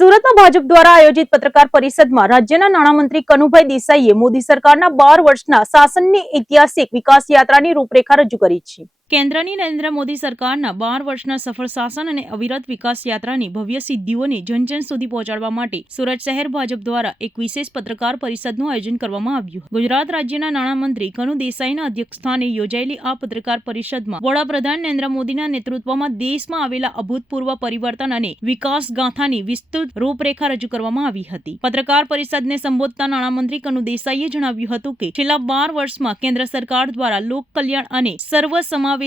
સુરતમાં ભાજપ દ્વારા આયોજિત પત્રકાર પરિષદમાં રાજ્યના નાણામંત્રી કનુભાઈ દેસાઈએ મોદી સરકારના 12 વર્ષના શાસનની ઐતિહાસિક વિકાસ યાત્રાની રૂપરેખા રજૂ કરી છે। કેન્દ્રની નરેન્દ્ર મોદી સરકારના 12 વર્ષના સફળ શાસન અને અવિરત વિકાસ યાત્રાની ભવ્ય સિદ્ધિઓને જન સુધી પહોંચાડવા માટે સુરત શહેર ભાજપ દ્વારા એક વિશેષ પત્રકાર પરિષદનું આયોજન કરવામાં આવ્યું। ગુજરાત રાજ્યના નાણામંત્રી કનુ દેસાઈના અધ્યક્ષસ્થાને યોજાયેલી આ પત્રકાર પરિષદમાં વડાપ્રધાન નરેન્દ્ર મોદીના નેતૃત્વમાં દેશમાં આવેલા અભૂતપૂર્વ પરિવર્તન અને વિકાસ ગાથાની વિસ્તૃત રૂપરેખા રજૂ કરવામાં આવી હતી। પત્રકાર પરિષદને સંબોધતા નાણામંત્રી કનુ દેસાઈએ જણાવ્યું હતું કે છેલ્લા 12 વર્ષમાં કેન્દ્ર સરકાર દ્વારા લોક કલ્યાણ અને સર્વસમાવેશક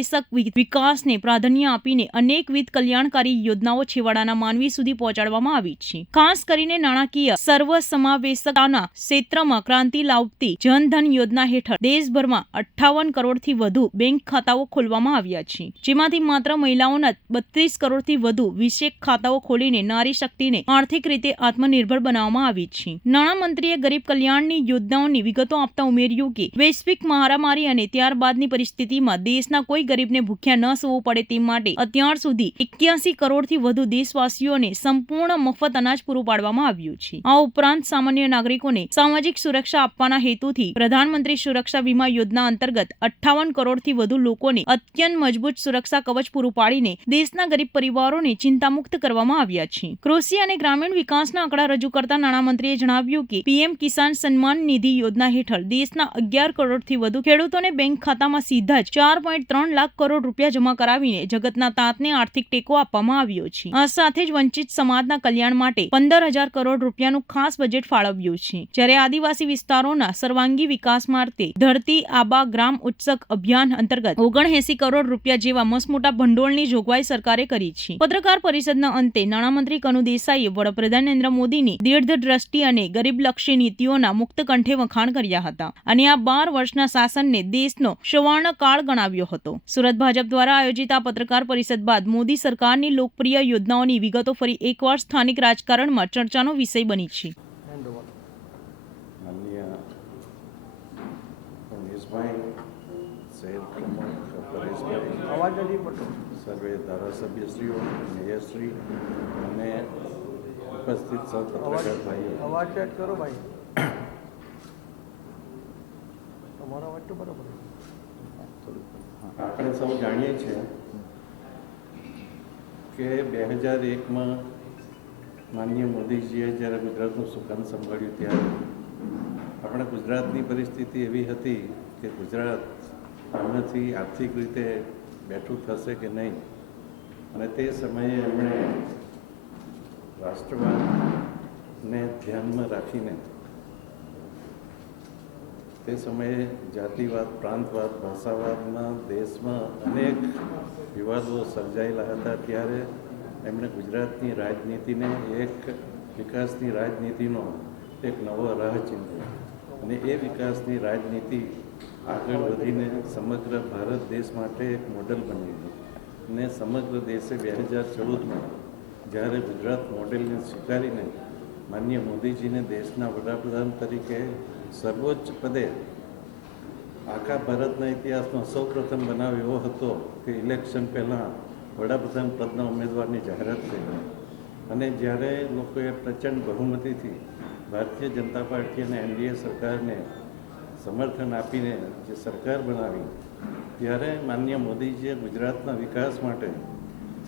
વિકાસને પ્રાધાન્ય આપીને અનેકવિધ કલ્યાણકારી યોજનાઓ છેવાડાના માનવી સુધી પહોંચાડવામાં આવી છે। ખાસ કરીને નાણાકીય સર્વસમાવેશકતાના ક્ષેત્રમાં ક્રાંતિ લાવતી જનધન યોજના હેઠળ દેશભરમાં 58 કરોડથી વધુ બેંક ખાતાઓ ખોલવામાં આવ્યા છે, જેમાંથી માત્ર મહિલાઓના 32 કરોડથી વધુ વિશેષ ખાતાઓ ખોલીને નારી શક્તિને આર્થિક રીતે આત્મનિર્ભર બનાવવામાં આવી છે। નાણામંત્રીએ ગરીબ કલ્યાણની યોજનાઓની વિગતો આપતા ઉમેર્યું કે વૈશ્વિક મહામારી અને ત્યારબાદની પરિસ્થિતિમાં દેશના કોઈ ગરીબને ભૂખ્યા ન સૂવું પડે તે માટે અત્યાર સુધી 81 કરોડથી વધુ દેશવાસીઓને સંપૂર્ણ મફત અનાજ પૂરું પાડવામાં આવ્યું છે। આ ઉપરાંત સામાન્ય નાગરિકોને સામાજિક સુરક્ષા આપવાના હેતુથી પ્રધાનમંત્રી સુરક્ષા વીમા યોજના અંતર્ગત 58 કરોડથી વધુ લોકોને અત્યંત મજબૂત સુરક્ષા કવચ પૂરું પાડીને દેશના ગરીબ પરિવારોને ચિંતામુક્ત કરવામાં આવ્યા છે। કૃષિ અને ગ્રામીણ વિકાસના આંકડા રજૂ કરતા નાણામંત્રીએ જણાવ્યું કે પીએમ કિસાન સન્માન નિધિ યોજના હેઠળ દેશના 11 કરોડથી વધુ ખેડૂતોને બેંક ખાતામાં સીધા જ 4.3 લાખ કરોડ રૂપિયા જમા કરાવીને જગતના તાતને આર્થિક ટેકો આપવામાં આવ્યો છે। આ સાથે જ વંચિત સમાજના કલ્યાણ માટે 15,000 કરોડ રૂપિયાનું ખાસ બજેટ ફાળવ્યું છે, જ્યારે આદિવાસી વિસ્તારોના સર્વાંગી વિકાસ માટે ધરતી આબા ગ્રામ ઉત્સક અભિયાન અંતર્ગત 79 કરોડ રૂપિયા જેવા મસમોટા ભંડોળની જોગવાઈ સરકારે કરી છે। પત્રકાર પરિષદના અંતે નાણામંત્રી કનુ દેસાઈએ વડાપ્રધાન નરેન્દ્ર મોદીની દીર્ઘદ્રષ્ટિ અને ગરીબલક્ષી નીતિઓના મુક્ત કંઠે વખાણ કર્યા હતા અને આ 12 વર્ષના શાસનને દેશનો સુવર્ણકાળ ગણાવ્યો હતો। સુરત ભાજપ દ્વારા આયોજિત આ પત્રકાર પરિષદ બાદ મોદી સરકારની લોકપ્રિય યોજનાઓની વિગતો ફરી એકવાર સ્થાનિક રાજકારણમાં ચર્ચાનો વિષય બની છે। સર્વે ધારાસભ્યશ્રીઓ, મેયરશ્રી અને ઉપસ્થિત સૌ પત્રકાર ભાઈઓ, અવાજ સેટ કરો ભાઈ, તમારો અવાજ તો બરાબર। આપણે સૌ જાણીએ છીએ કે 2001માં માનનીય મોદીજીએ જ્યારે ગુજરાતનું સુકાન સંભાળ્યું ત્યારે આપણા ગુજરાતની પરિસ્થિતિ એવી હતી કે ગુજરાત આનાથી આર્થિક રીતે બેઠું થશે કે નહીં, અને તે સમયે એમણે રાષ્ટ્રવાદને ધ્યાનમાં રાખીને તે સમયે જાતિવાદ, પ્રાંતવાદ, ભાષાવાદમાં દેશમાં અનેક વિવાદો સર્જાયેલા હતા। ત્યારે એમણે ગુજરાતની રાજનીતિને એક વિકાસની રાજનીતિનો એક નવો રાહ ચીંધ્યો અને એ વિકાસની રાજનીતિ આગળ વધીને સમગ્ર ભારત દેશ માટે એક મોડલ બની ગઈ અને સમગ્ર દેશે 2014માં જ્યારે ગુજરાત મોડેલને સ્વીકારીને માનનીય મોદીજીને દેશના વડાપ્રધાન તરીકે સર્વોચ્ચ પદે આખા ભારતના ઇતિહાસમાં સૌપ્રથમ બનાવ એવો હતો કે ઇલેક્શન પહેલાં વડાપ્રધાન પદના ઉમેદવારની જાહેરાત થઈ અને જ્યારે લોકોએ પ્રચંડ બહુમતીથી ભારતીય જનતા પાર્ટી અને એનડીએ સરકારને સમર્થન આપીને જે સરકાર બનાવી, ત્યારે માનનીય મોદીજીએ ગુજરાતના વિકાસ માટે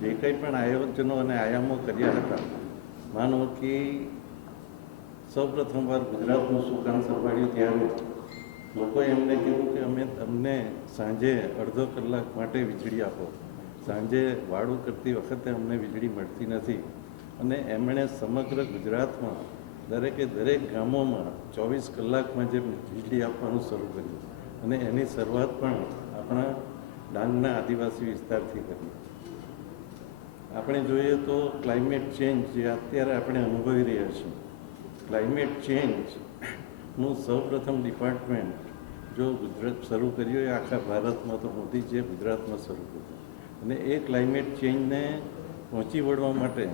જે કંઈ પણ આયોજનો અને આયામો કર્યા હતા, માનો કે સૌપ્રથમવાર ગુજરાતનું સુકાન સંભાળ્યું ત્યારે લોકોએ એમને કીધું કે અમે તમને સાંજે અડધો કલાક માટે વીજળી આપો, સાંજે વાળું કરતી વખતે અમને વીજળી મળતી નથી, અને એમણે સમગ્ર ગુજરાતમાં દરેક ગામોમાં 24 કલાકમાં જે વીજળી આપવાનું શરૂ કર્યું અને એની શરૂઆત પણ આપણા ડાંગના આદિવાસી વિસ્તારથી કરી। આપણે જોઈએ તો ક્લાઇમેટ ચેન્જ જે અત્યારે આપણે અનુભવી રહ્યા છીએ, ક્લાઇમેટ ચેન્જનું સૌપ્રથમ ડિપાર્ટમેન્ટ જો ગુજરાત શરૂ કર્યું એ આખા ભારતમાં તો મોદીજીએ ગુજરાતમાં શરૂ કર્યું, અને એ ક્લાઇમેટ ચેન્જને પહોંચી વળવા માટે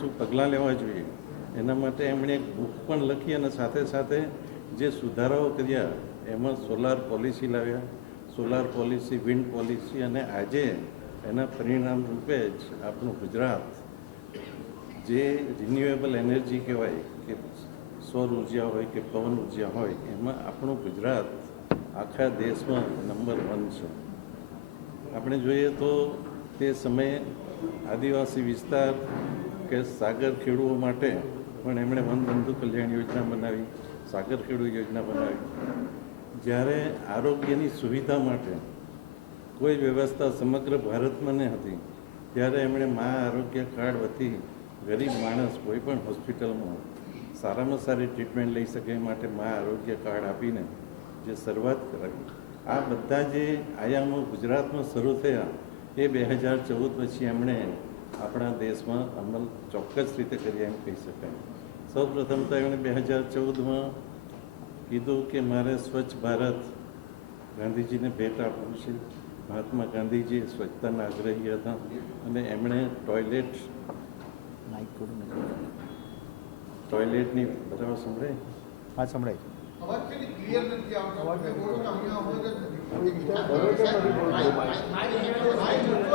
શું પગલાં લેવા જોઈએ એના માટે એમણે એક બુક પણ લખી અને સાથે સાથે જે સુધારાઓ કર્યા એમાં સોલાર પોલિસી લાવ્યા, સોલાર પોલિસી, વિન્ડ પોલિસી, અને આજે એના પરિણામ રૂપે જ આપણું ગુજરાત જે રિન્યુએબલ એનર્જી કહેવાય કે સૌર ઉર્જા હોય કે પવન ઉર્જા હોય એમાં આપણું ગુજરાત આખા દેશમાં નંબર 1 છે. આપણે જોઈએ તો તે સમયે આદિવાસી વિસ્તાર કે સાગર ખેડૂઓ માટે પણ એમણે વનબંધુ કલ્યાણ યોજના બનાવી, સાગર ખેડૂ યોજના બનાવી. જ્યારે આરોગ્યની સુવિધા માટે કોઈ વ્યવસ્થા સમગ્ર ભારતમાં ન હતી ત્યારે એમણે મા આરોગ્ય કાર્ડ વતી ગરીબ માણસ કોઈ પણ હોસ્પિટલમાં સારામાં સારી ટ્રીટમેન્ટ લઈ શકે એ માટે મા આરોગ્ય કાર્ડ આપીને જે શરૂઆત કરાવી. આ બધા જે આયામો ગુજરાતમાં શરૂ થયા એ 2014 પછી એમણે આપણા દેશમાં અમલ ચોક્કસ રીતે કરી એમ કહી શકાય. સૌ પ્રથમ તો એમણે 2014માં કીધું કે મારે સ્વચ્છ ભારત ગાંધીજીને ભેટ આપવું છે. મહાત્મા ગાંધીજી સ્વચ્છતાના આગ્રહી હતા અને એમણે ટોયલેટની બરાબર સંભળાય? હા, સંભળાય. અવાજ કેટલી ક્લિયર નથી આવતો. અવાજ તમે બોલો તો અહીંયા અવાજ જ નથી. હવે વિચાર કરો કે મારી માઇક મૂકો.